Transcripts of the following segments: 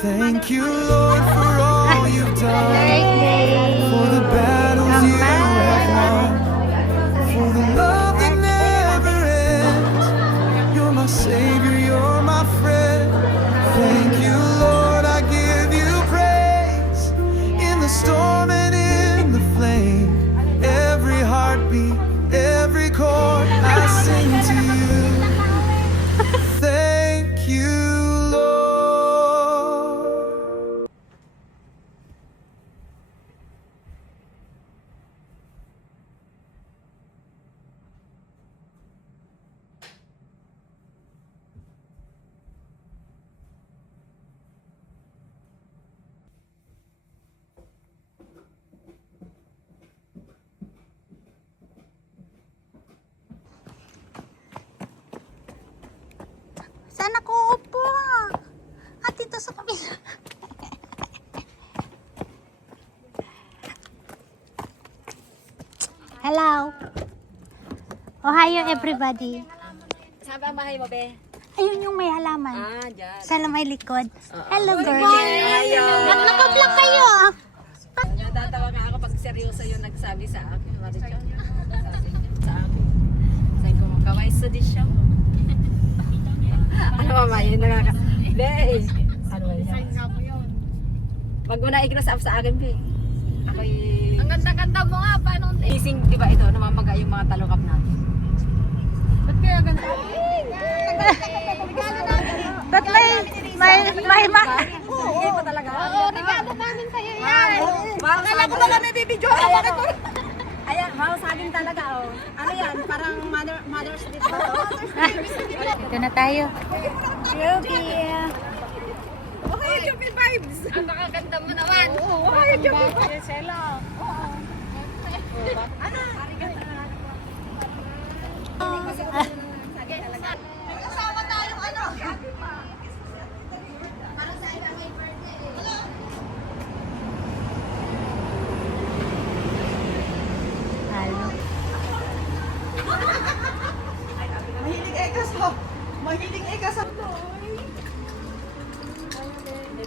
Thank you, Lord, for all you've done, for the battles you have won, for the love that never ends. You're my Savior, you're my friend. Thank you, Lord, I give you praise in the storm and in the flame. Every heartbeat, every chord, I sing to you. Thank you, Lord. Saan ako upo? At dito sa kabila. Hello. Ohio everybody. Saan ba ang bahay mo, be? Ayun yung may halaman. Dyan. Sa may likod. Hello girl. Ayaw. Naka-vlog kayo. Natatawa nga ako pag seryoso yung nagsabi sa akin. Marichon. Sa akin. Sabi ko, kawaiso di siya. Ano mama, yun nakaka... Be, ano ba yun? Wag mo na i-close sa akin, be. Ako'y... Ang ganda-ganda mo nga, paano? Ising, di ba ito, namamaga yung mga talukap natin. Ba't kaya ganda? Ba't may Hindi pa talaga. Oo, regalo namin sa'yo yan. Wow, Kala ko ba may bibidyo? Bakit mo? Ayan, wow, saging talaga, oh. Ano yan? Parang Mother's Day ba to? Dito na tayo. Ruby. Okay, Jupil vibes. Ang nakaganda mo naman. Okay, Jupil vibes. Hello. Kasama tayong ano? Parang sa iba may birthday. Halo. Mahilig ay kasama.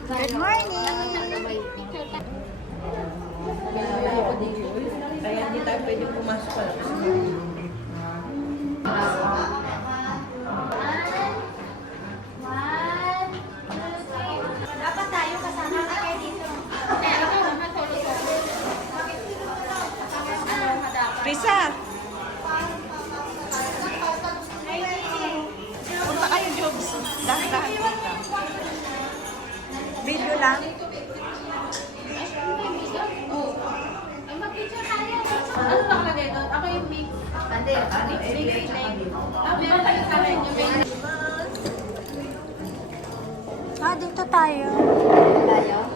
Good morning. Kaya hindi tayo pwede pumasok pala kasi Dapat tayo kasama na kayo dito. Risa! Punta kayo, Jobs. Dahan-dahan. Video lang. Ano nakalagay doon? Ako yung big. Big name. Meron kayo sa akin yung big name. Dito tayo. tayo.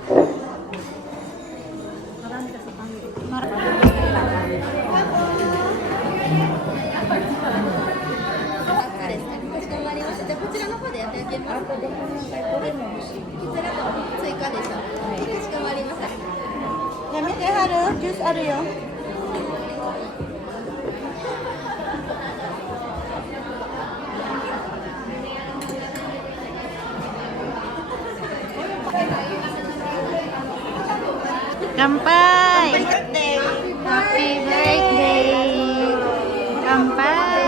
Gamit eh, Haro. Juice, ano yun? Kampay! Happy birthday! Kampay!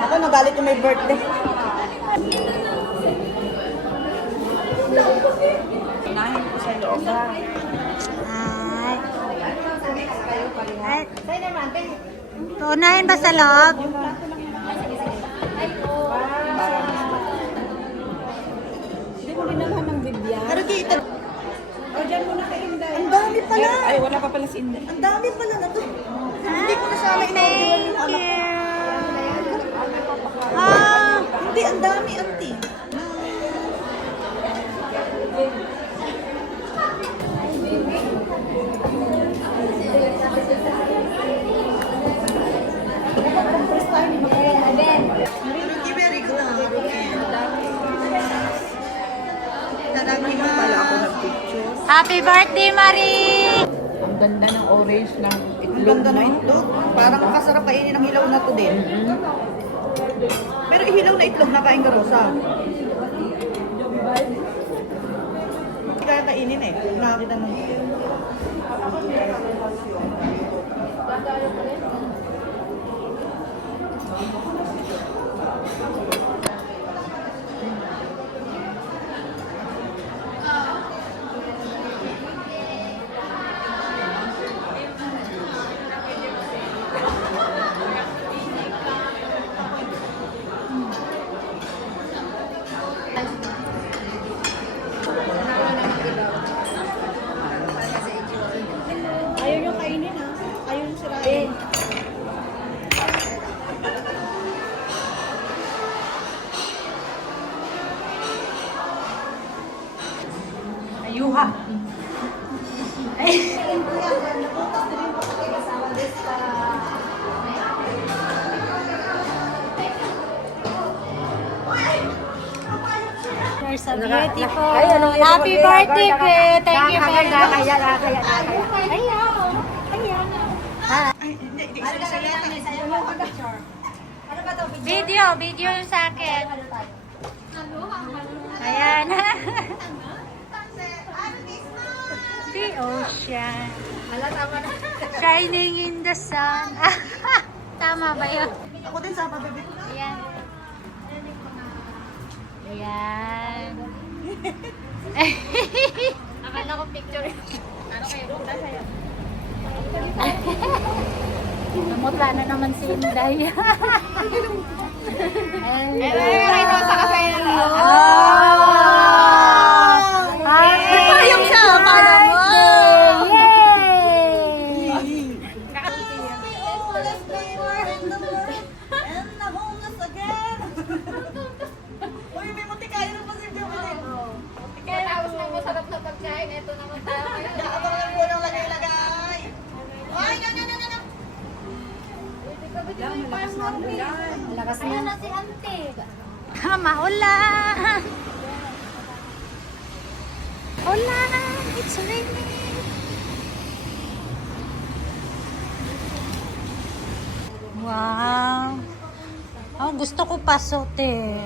Ako nagalit yung may birthday. Unahin ko sa loob ha. Ay. Ay. Unahin ba sa loob? Hindi mo dinalhan ng bibya. Pero kita. O, dyan muna kayo, Inday. Ang dami pala. Ay, wala pa pala si Inday. Ang dami pala na to. Hindi ko na sana inaudiwan yung anak ko. Hindi, ang dami, auntie. Ruki, very good. Tadaki pala ako ng picture. Happy birthday, Marie! Ang ganda ng orange. range ng Ang itlog, ganda ng no? itlog. Parang kasarap kainin ng hilaw na to din. Pero hilaw na itlog na kain ka, Rosa. Hindi kaya kainin eh. Nakakita nung... Ayaw nyo kainin ha. Ayaw nyo sirain. Ayuha. You're so beautiful. Happy birthday, Kay. Thank you very much. Video yung sa akin. Ayan. The ocean. Shining in the sun. Tama ba yun? Ako din sa pabebe ko. Ayan. Ayan. Akala ko picture. Ano kayo? Punta sa'yo. Namutla na naman si Inday. Ay, Rosa kasi yun. Payong siya, parang mo. Uy, may muti kayo ng pasilyo ko din. Tapos ng masarap na pagkain, ito naman tayo ngayon. Nakatawagan ko ng lagay-lagay. Ay, no. Lakas na si Ante. Maulan. Ulan. It's raining. Wow. Oh, gusto ko paso, te.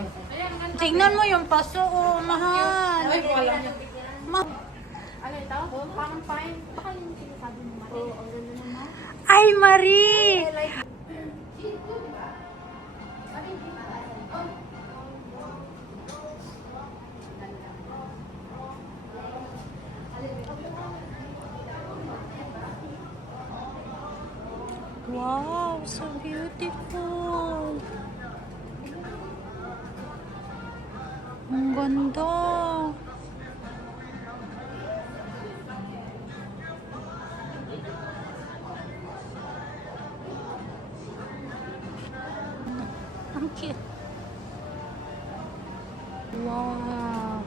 Tingnan mo yung paso, oh, mahal. Ano ito? Parang fine. Baka yung sinasabi mo mali. Oo, ang ganda naman. Ay, Marie. Wow, so beautiful. Ang ganda. Ang cute. Wow.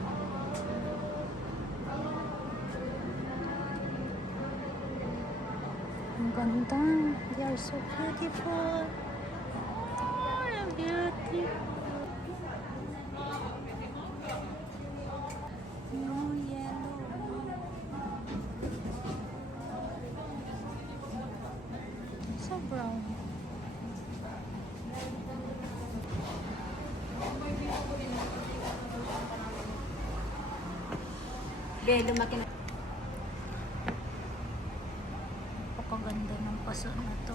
Ang ganda. They are so beautiful. Oh, beautiful. Oh, yellow. So brown. Be, lumaki na. Napakaganda ng paso na to.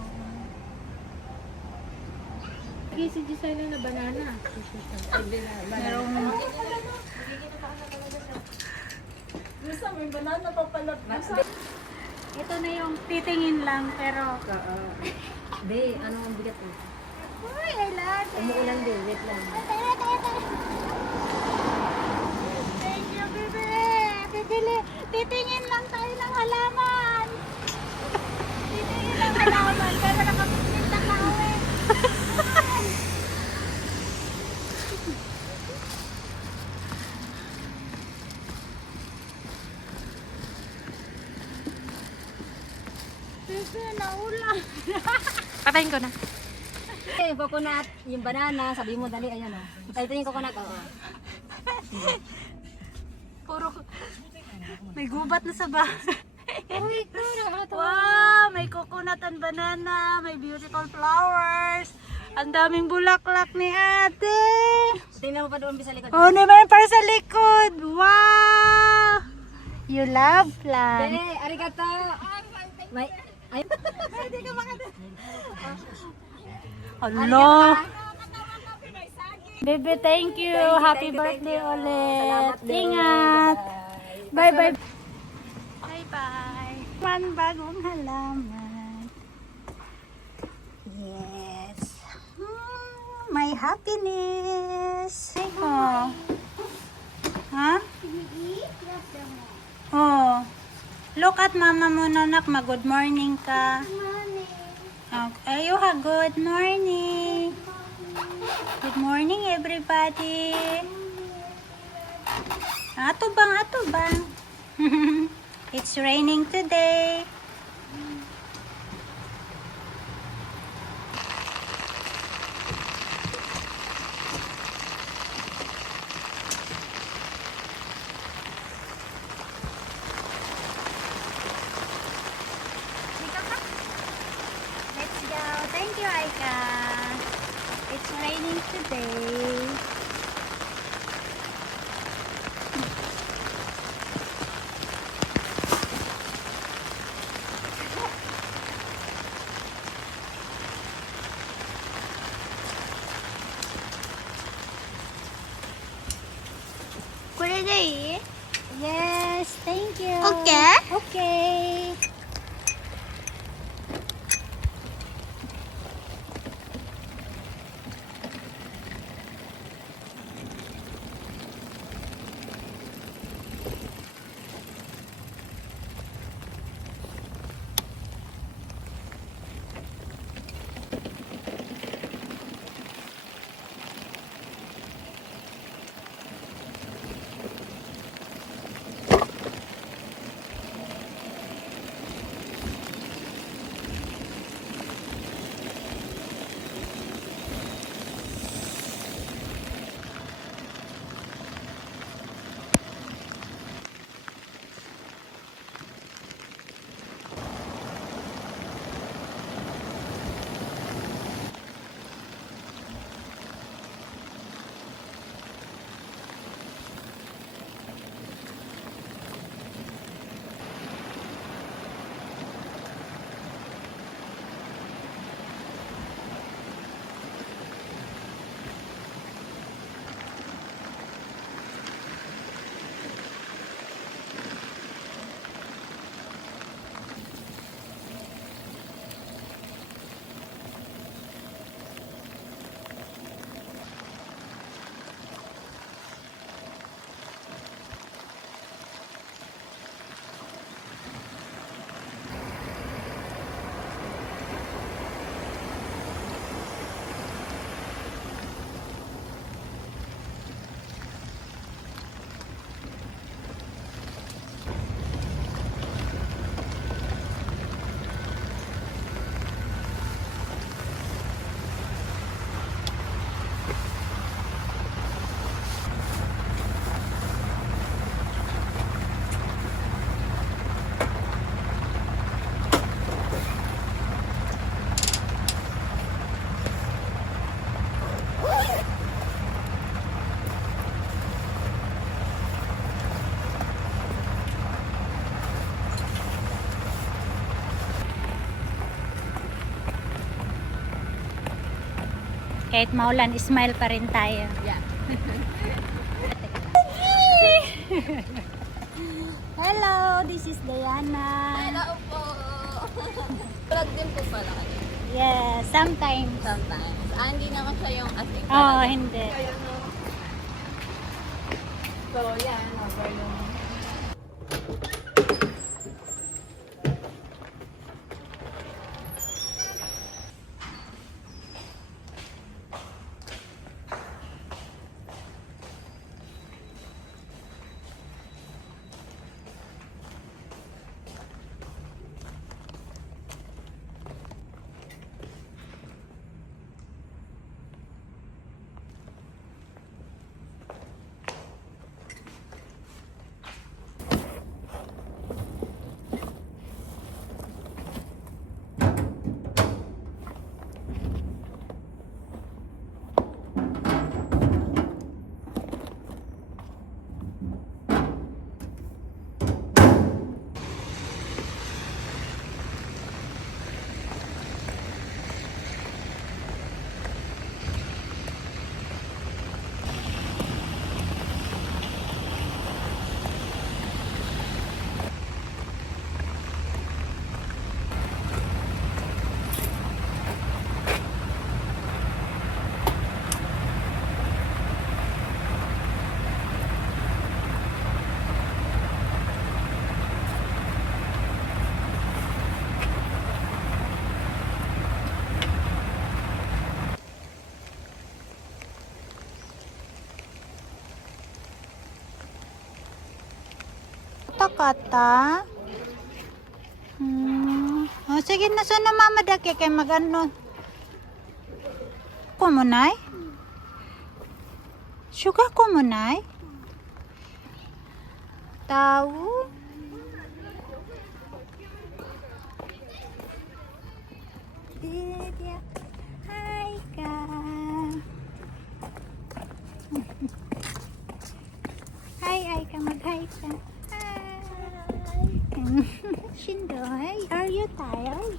Sige, si designer na banana. Merong Gusto, may banana pa pala. ito na yung titingin lang pero Be, ano ang bigat mo? uy, I love it. Umuulan din, wait lang. Thank you, bebe. Bibili. Titingin lang tayo ng halaman. Titingin lang halaman pero nakapagpit na kawe. Bebe, naulan. Patayin ko na. Eh, coconut, yung banana, sabi mo dali, ayan o. Ay, ito yung coconut, oo. Puro may gubat na sa bahay. Wow, may coconut and banana, may beautiful flowers. Ang daming bulaklak ni ate. Tingnan mo pa doon sa likod. Oh, naman para sa likod. Wow! You love plants. Dere, arigato. May ay. Hello. Baby, thank you. Happy birthday ulit. Ingat. Bye-bye. Bye-bye. Man bagong halaman. Yes. My happiness. Ay ko. Ha? Oh. Look at mama mo, nanak. Mag-good morning ka. Okay. You have good morning. Good morning, everybody. Ato bang. It's raining today. Let's go. Thank you, Aika. It's raining today. Yes, thank you. Okay. Okay. Kahit maulan, smile pa rin tayo. Yeah. Hello, this is Diana. Hello po. Vlog din po pala kayo. Yes, sometimes. Sometimes. Hindi naman siya yung as in Oo, talaga. hindi. So, yan. Over yung kata-kata. Oh, sige na so na mama daki kay magano. Kumunay? Suga kumunay? Tahu? Dia. Hai kak. Hai kak, mag-hi ka. Hi. Shindoy, are you tired?